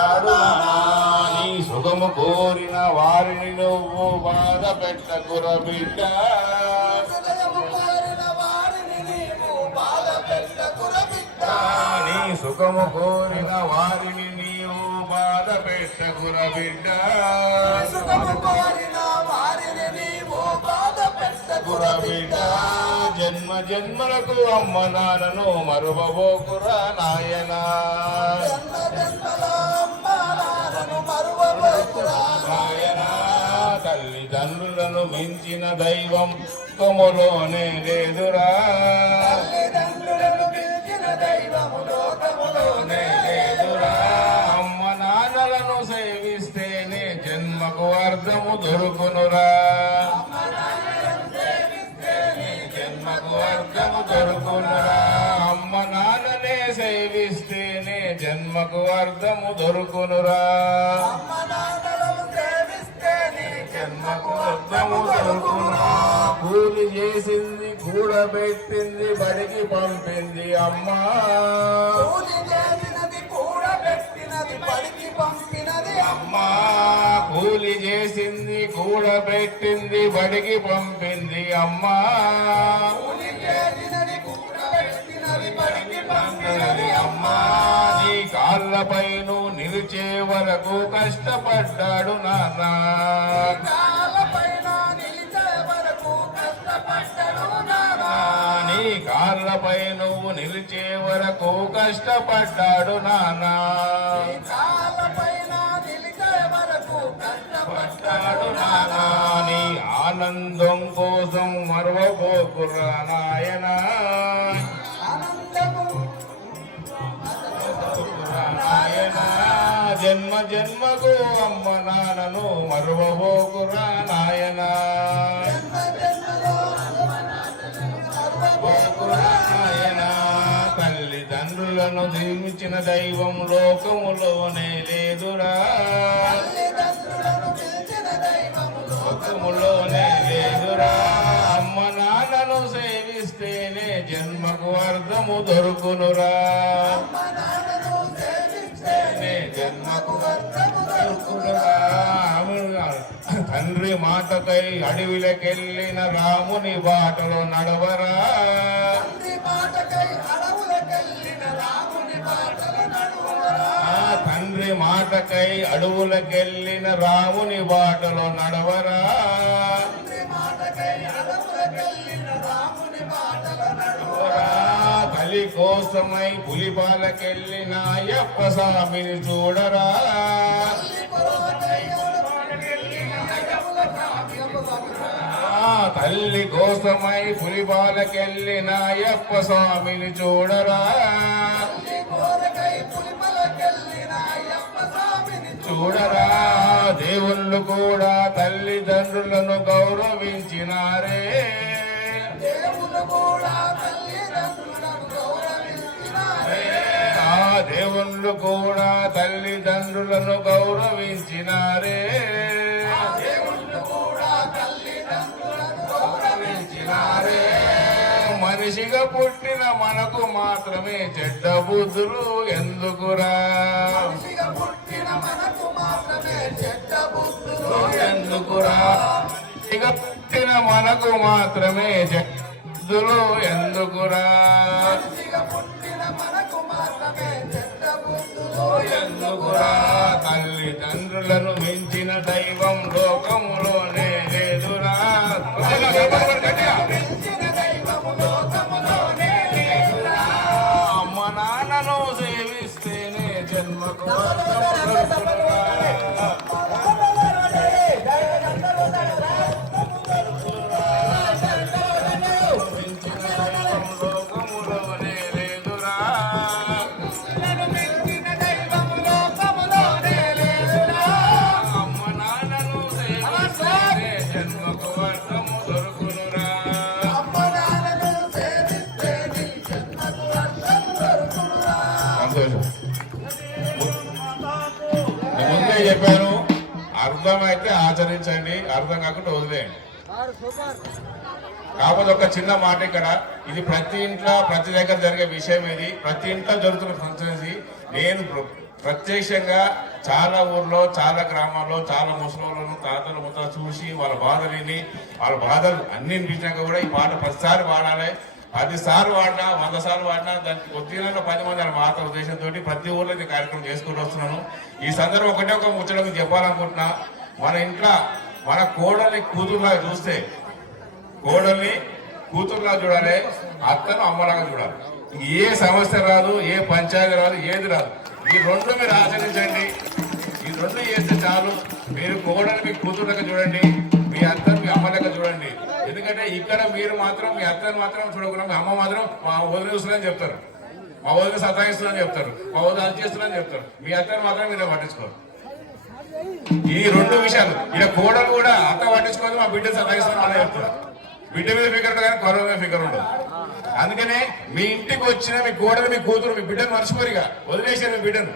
పెట్టాడు నీ సుఖము కోరిన వారిని నువ్వు బాధ పెట్టకుర బిడ్డ. నీ సుఖము కోరిన వారిని నీవు బాధ పెట్టకుర బిడ్డ. బిడ్డ జన్మ జన్మలకు అమ్మ నాన్నను మరువబోకురా నాయనా. తల్లిదండ్రులను మించిన దైవం కొములోనే లేదురా. అమ్మ నాన్నలను సేవిస్తేనే జన్మకు అర్థము దొరుకునురా. అర్థము దొరుకునురా. అమ్మ నాన్ననే సేవిస్తేనే జన్మకు అర్థము దొరుకునురా. జన్మకు అర్థము దొరుకునురా. కూలి చేసింది కూడబెట్టింది బడికి పంపింది అమ్మా. అమ్మా కూలి చేసింది కూడబెట్టింది బడికి పంపింది అమ్మా. అమ్మా నీ కాళ్ళపైను నిలిచే వరకు కష్టపడ్డాడు నాన్న. నీ కాళ్ళపై నువ్వు నిలిచే వరకు కష్టపడ్డాడు నాన్న. నీ ఆనందం కోసం మరవబోకురా నాయనా. జన్మ జన్మకు అమ్మ నాన్నను మరువబోకురా నాయనా. తల్లిదండ్రులను దీవించిన దైవం లోకములోనే లేదురా. లోకములోనే లేదురా. అమ్మ నాన్నను సేవిస్తేనే జన్మకు అర్థము దొరుకునురా. జన్మకు తండ్రి మాటకై అడవిలకెళ్ళిన రాముని బాటలో నడవరా. తండ్రి మాటకై అడవులకెళ్ళిన రాముని బాటలో నడవరా. తల్లి కోసమై పులిపాలకెళ్ళిన అయ్యప్ప స్వామిని చూడరా. తల్లి కోసమై పులిపాలకెళ్ళిన అయ్యప్ప స్వామిని చూడరా. చూడరా దేవుళ్ళు కూడా తల్లిదండ్రులను గౌరవించినారే. దేవుళ్ళు కూడా తల్లిదండ్రులను గౌరవించినారే. మనిషిగా పుట్టిన మనకు మాత్రమే చెడ్డ బుద్ధులు ఎందుకురా. ఎందుకురా మనిషిగా పుట్టిన మనకు మాత్రమే చెడ్డ బుద్ధులు ఎందుకురా. ఎందుకురా తల్లిదండ్రులను మించిన దైవం లోకములోనే లేదురా. అమ్మ నాన్నను సేవిస్తేనే జన్మకు ముందే చెప్పాను, అర్థమైతే ఆచరించండి, అర్థం కాకుండా వదిలేయండి. కాకపోతే ఒక చిన్న మాట, ఇక్కడ ఇది ప్రతి ఇంట్లో ప్రతి దగ్గర జరిగే విషయం, ఇది ప్రతి ఇంట్లో జరుగుతున్న ఫంక్షన్. నేను ప్రత్యక్షంగా చాలా ఊర్లో చాలా గ్రామాల్లో చాలా ముసలోళ్ళను తాతలు ముత్తాలు చూసి వాళ్ళ బాధలు విని వాళ్ళ బాధలు అన్ని వినిపించాక కూడా ఈ పాట 10 సార్లు పాడాలి. 10 సార్లు వాడినా 100 సార్లు వాడినా దానికి కొద్దిగా 10 మంది అని మాత్రం ఉద్దేశంతో ప్రతి ఊర్లో ఈ కార్యక్రమం చేసుకుంటూ వస్తున్నాను. ఈ సందర్భం ఒకటే ఒక ముచ్చట మీకు చెప్పాలనుకుంటున్నా. మన ఇంట్లో మన కోడల్ని కూతురులా చూస్తే కోడల్ని కూతురులా చూడాలి, అత్తను అమ్మలాగా చూడాలి. ఏ సమస్య రాదు, ఏ పంచాయతీ రాదు, ఏది రాదు. ఈ రెండు మీరు ఆచరించండి. ఈ రెండు చేస్తే చాలు. మీరు కోడలు మీ కూతురుగా చూడండి, మీ అత్తను మీ అమ్మ లెక్క చూడండి. ఎందుకంటే ఇక్కడ మీరు మాత్రం మీ అత్తను మాత్రం చూడకుండా మీ అమ్మ మాత్రం మా వదిలి చూస్తుందని చెప్తారు, మా వదిలి సతాయిస్తుందని చెప్తారు, మా వదిలి అది చేస్తుందని చెప్తారు. మీ అత్తను మాత్రం మీరే పట్టించుకోరు. ఈ రెండు విషయాలు ఇలా కోడలు కూడా అత్త పట్టించుకోదు, మా బిడ్డ సతాయిస్తుందని అలా చెప్తారు. బిడ్డ మీద ఫిగర్ ఉంటుంది కానీ కొరవ మీద ఫిగర్ ఉండదు. అందుకనే మీ ఇంటికి వచ్చిన మీ కోడలు మీ కూతురు మీ బిడ్డను మర్చిపోరిగా వదిలేసారు. మీ బిడ్డను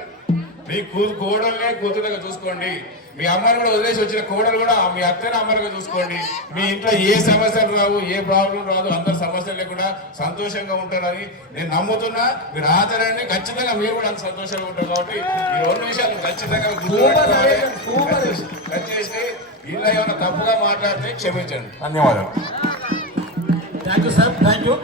మీ కోడల్నే కూతురుగా చూసుకోండి. మీ అమ్మని కూడా వదిలేసి వచ్చిన కోడలు కూడా మీ అత్తని అమ్మలుగా చూసుకోండి. మీ ఇంట్లో ఏ సమస్యలు రావు, ఏ ప్రాబ్లం రాదు, అందరు సమస్యలు లేకుండా సంతోషంగా ఉంటారని నేను నమ్ముతున్నా. మీరు ఆచరణని ఖచ్చితంగా మీరు కూడా అంత సంతోషంగా ఉంటారు. కాబట్టి ఈ రెండు విషయాలు ఖచ్చితంగా దయచేసి ఇలా ఏమైనా తప్పుగా మాట్లాడితే క్షమించండి. ధన్యవాదాలు. Thank you sir, thank you.